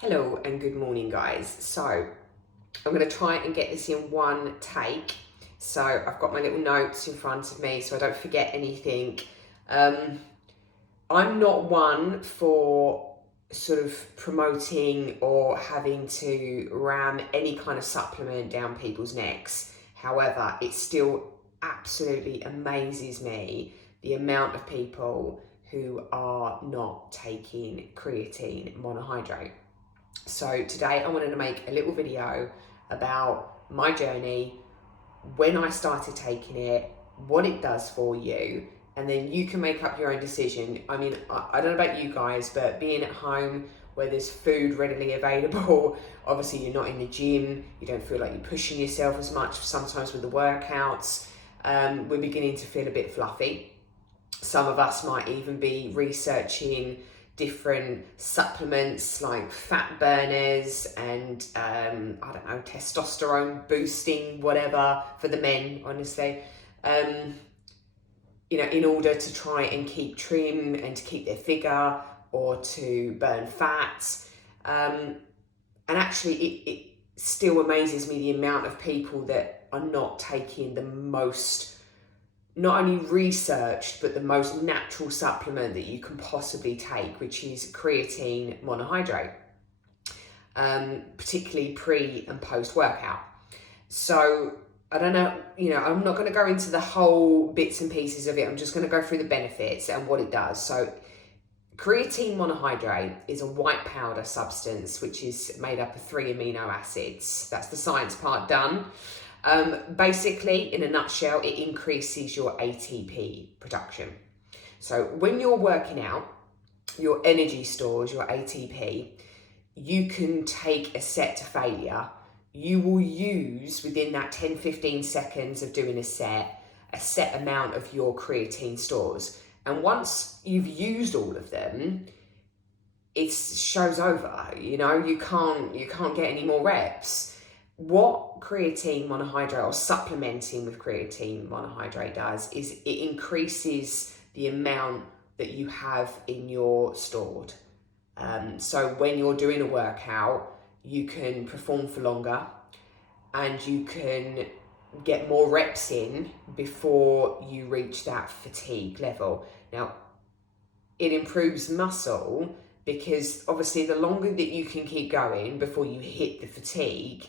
Hello and good morning, guys. So I'm going to try and get this in one take. So I've got my little notes in front of me so I don't forget anything. I'm not one for sort of promoting or having to ram any kind of supplement down people's necks. However, it still absolutely amazes me the amount of people who are not taking creatine monohydrate. So today I wanted to make a little video about my journey, when I started taking it, what it does for you, and then you can make up your own decision. I mean, I don't know about you guys, but being at home where there's food readily available, obviously you're not in the gym, you don't feel like you're pushing yourself as much sometimes with the workouts, we're beginning to feel a bit fluffy. Some of us might even be researching different supplements like fat burners and I don't know, testosterone boosting, whatever, for the men, honestly, in order to try and keep trim and to keep their figure or to burn fat. And actually it still amazes me the amount of people that are not taking the most, not only researched, but the most natural supplement that you can possibly take, which is creatine monohydrate, particularly pre and post workout. So I don't know, I'm not going to go into the whole bits and pieces of it. I'm just going to go through the benefits and what it does. So creatine monohydrate is a white powder substance which is made up of 3 amino acids. That's the science part done. Basically, in a nutshell, it increases your ATP production. So when you're working out, your energy stores, your ATP, you can take a set to failure. You will use, within that 10-15 seconds of doing a set amount of your creatine stores. And once you've used all of them, it show's over. You can't get any more reps. What creatine monohydrate, or supplementing with creatine monohydrate, does is it increases the amount that you have in your stored. So when you're doing a workout, you can perform for longer and you can get more reps in before you reach that fatigue level. Now, it improves muscle because obviously the longer that you can keep going before you hit the fatigue,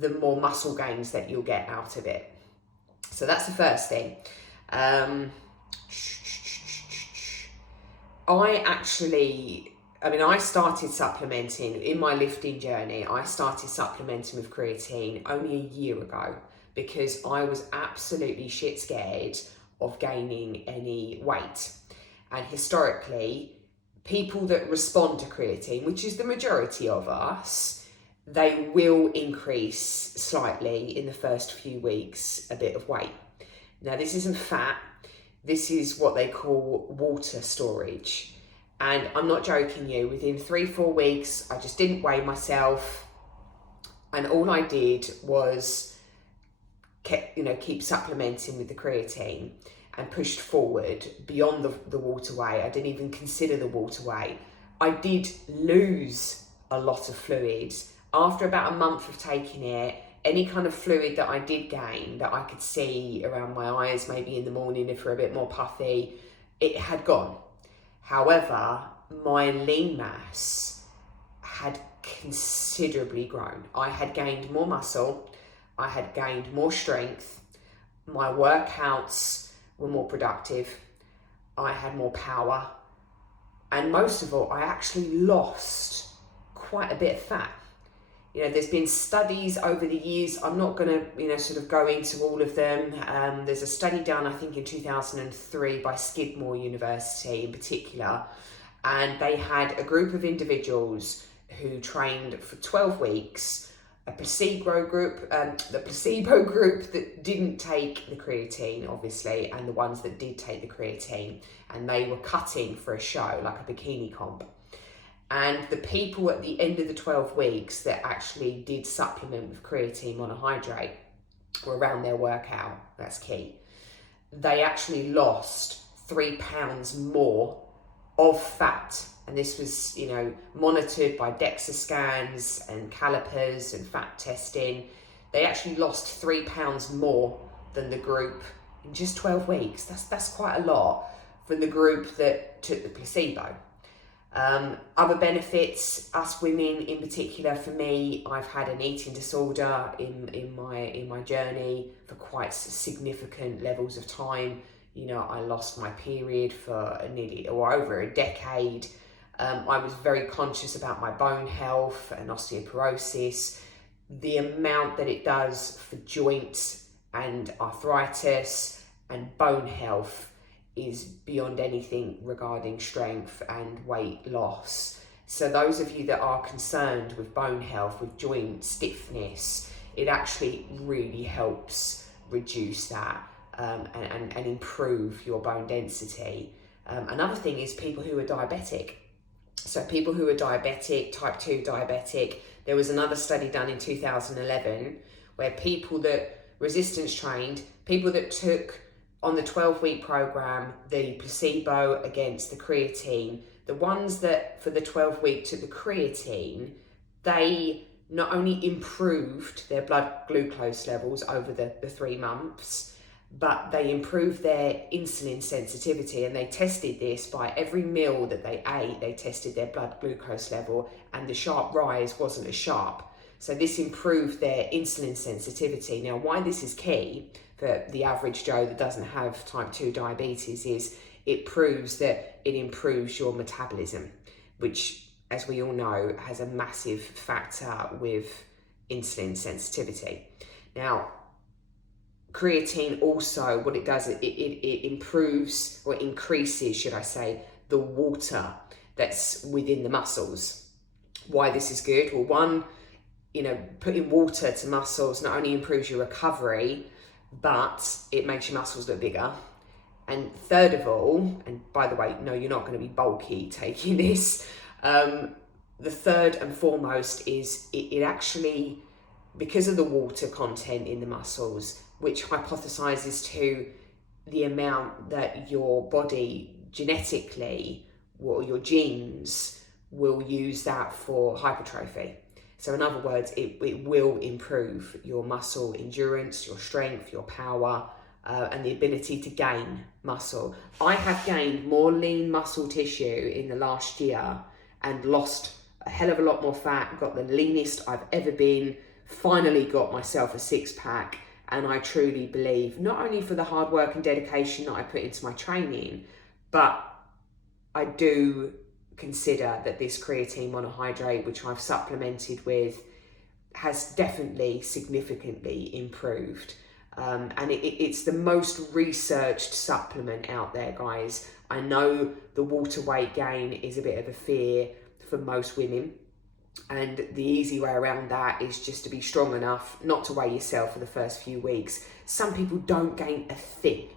the more muscle gains that you'll get out of it. So that's the first thing. I started supplementing in my lifting journey. I started supplementing with creatine only a year ago because I was absolutely shit scared of gaining any weight. And historically, people that respond to creatine, which is the majority of us, they will increase slightly in the first few weeks a bit of weight. Now, this isn't fat. This is what they call water storage. And I'm not joking you, within 3-4 weeks, I just didn't weigh myself. And all I did was keep supplementing with the creatine and pushed forward beyond the water weight. I didn't even consider the water weight. I did lose a lot of fluids. After about a month of taking it, any kind of fluid that I did gain, that I could see around my eyes, maybe in the morning if we're a bit more puffy, it had gone. However, my lean mass had considerably grown. I had gained more muscle, I had gained more strength, my workouts were more productive, I had more power, and most of all, I actually lost quite a bit of fat. There's been studies over the years. I'm not going to, sort of go into all of them. There's a study done, I think, in 2003 by Skidmore University in particular. And they had a group of individuals who trained for 12 weeks, a placebo group, the placebo group that didn't take the creatine, obviously, and the ones that did take the creatine. And they were cutting for a show, like a bikini comp. And the people at the end of the 12 weeks that actually did supplement with creatine monohydrate were around their workout. That's key. They actually lost 3 pounds more of fat and this was, you know, monitored by DEXA scans and calipers and fat testing, they actually lost 3 pounds more than the group in just 12 weeks. That's quite a lot from the group that took the placebo. Other benefits, us women in particular, for me, I've had an eating disorder in my journey for quite significant levels of time. You know, I lost my period for nearly or over a decade. I was very conscious about my bone health and osteoporosis. The amount that it does for joints and arthritis and bone health is beyond anything regarding strength and weight loss. So those of you that are concerned with bone health, with joint stiffness, it actually really helps reduce that and improve your bone density. Another thing is people who are diabetic. So people who are diabetic, type 2 diabetic, there was another study done in 2011 where people that resistance trained, people that took on the 12-week program the placebo against the creatine, the ones that for the 12-week took the creatine, they not only improved their blood glucose levels over the 3 months, but they improved their insulin sensitivity, and they tested this by every meal that they ate. They tested their blood glucose level, and the sharp rise wasn't as sharp. So this improved their insulin sensitivity. Now, why this is key for the average Joe that doesn't have type 2 diabetes is it proves that it improves your metabolism, which, as we all know, has a massive factor with insulin sensitivity. Now, creatine also, what it does, it improves or increases, should I say, the water that's within the muscles. Why this is good? Well, one, you know, putting water to muscles not only improves your recovery, but it makes your muscles look bigger. And third of all, and by the way, no, you're not going to be bulky taking this. The third and foremost is it actually, because of the water content in the muscles, which hypothesizes to the amount that your body genetically, or your genes, will use that for hypertrophy. So in other words, it will improve your muscle endurance, your strength, your power, and the ability to gain muscle. I have gained more lean muscle tissue in the last year and lost a hell of a lot more fat, got the leanest I've ever been, finally got myself a 6-pack. And I truly believe, not only for the hard work and dedication that I put into my training, but I do consider that this creatine monohydrate, which I've supplemented with, has definitely significantly improved. And it's the most researched supplement out there, guys. I know the water weight gain is a bit of a fear for most women. And the easy way around that is just to be strong enough not to weigh yourself for the first few weeks. Some people don't gain a thing.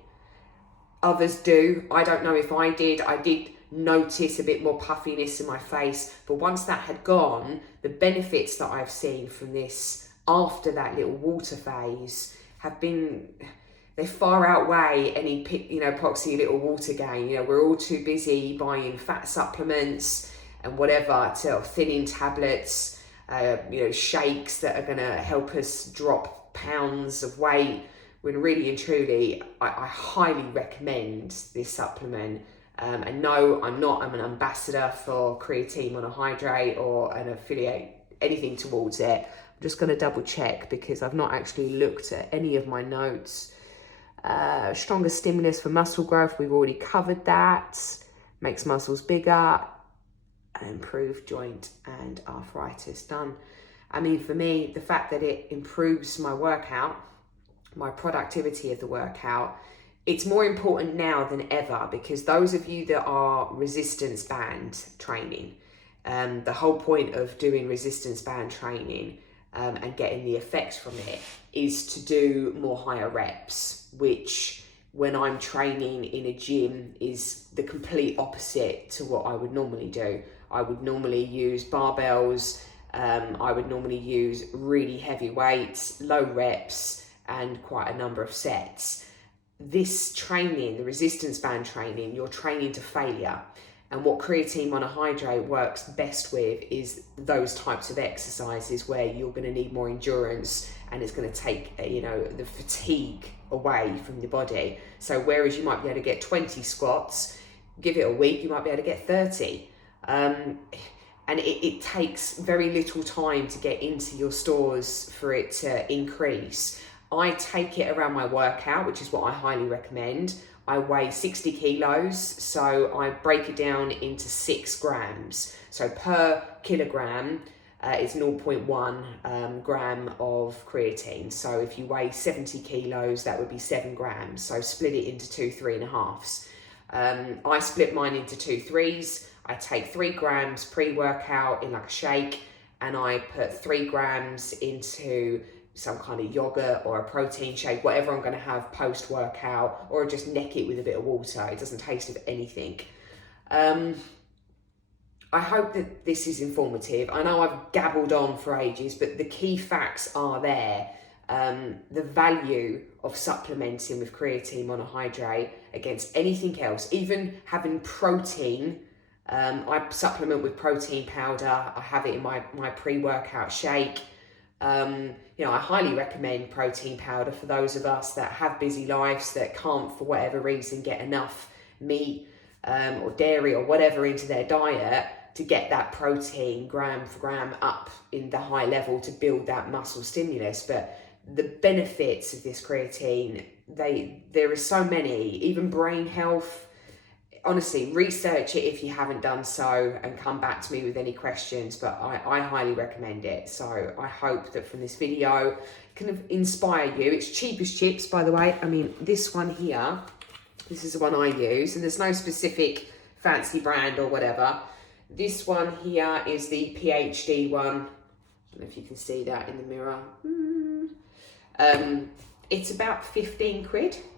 Others do. I don't know if I did. I did notice a bit more puffiness in my face. But once that had gone, the benefits that I've seen from this after that little water phase have been, they far outweigh any, poxy little water gain. You know, we're all too busy buying fat supplements and whatever, to thinning tablets, shakes that are going to help us drop pounds of weight. When really and truly, I highly recommend this supplement. And no, I'm an ambassador for creatine monohydrate or an affiliate, anything towards it. I'm just going to double check because I've not actually looked at any of my notes. Stronger stimulus for muscle growth, we've already covered that. Makes muscles bigger. Improve joint and arthritis, done. I mean, for me, the fact that it improves my workout, my productivity of the workout, it's more important now than ever, because those of you that are resistance band training, the whole point of doing resistance band training and getting the effects from it is to do more higher reps, which when I'm training in a gym is the complete opposite to what I would normally do. I would normally use barbells, I would normally use really heavy weights, low reps, and quite a number of sets. This training, the resistance band training, you're training to failure. And what creatine monohydrate works best with is those types of exercises where you're going to need more endurance and it's going to take, you know, the fatigue away from your body. So whereas you might be able to get 20 squats, give it a week, you might be able to get 30. And it takes very little time to get into your stores for it to increase. I take it around my workout, which is what I highly recommend. I weigh 60 kilos, so I break it down into 6 grams. So per kilogram, it's 0.1 gram of creatine. So if you weigh 70 kilos, that would be 7 grams. So split it into 2 3.5s. I split mine into 2 3s. I take 3 grams pre-workout in like a shake, and I put 3 grams into some kind of yogurt or a protein shake, whatever I'm going to have post-workout, or just neck it with a bit of water. It doesn't taste of anything. I hope that this is informative. I know I've gabbled on for ages, but the key facts are there. The value of supplementing with creatine monohydrate against anything else, even having protein. I supplement with protein powder. I have it in my pre-workout shake. You know, I highly recommend protein powder for those of us that have busy lives that can't, for whatever reason, get enough meat or dairy or whatever into their diet to get that protein gram for gram up in the high level to build that muscle stimulus. But the benefits of this creatine, there are so many, even brain health. Honestly, research it if you haven't done so and come back to me with any questions, but I highly recommend it. So I hope that from this video kind of inspire you. It's cheap as chips, by the way. I mean, this one here, this is the one I use, and there's no specific fancy brand or whatever. This one here is the PhD one. I don't know if you can see that in the mirror. It's about 15 quid.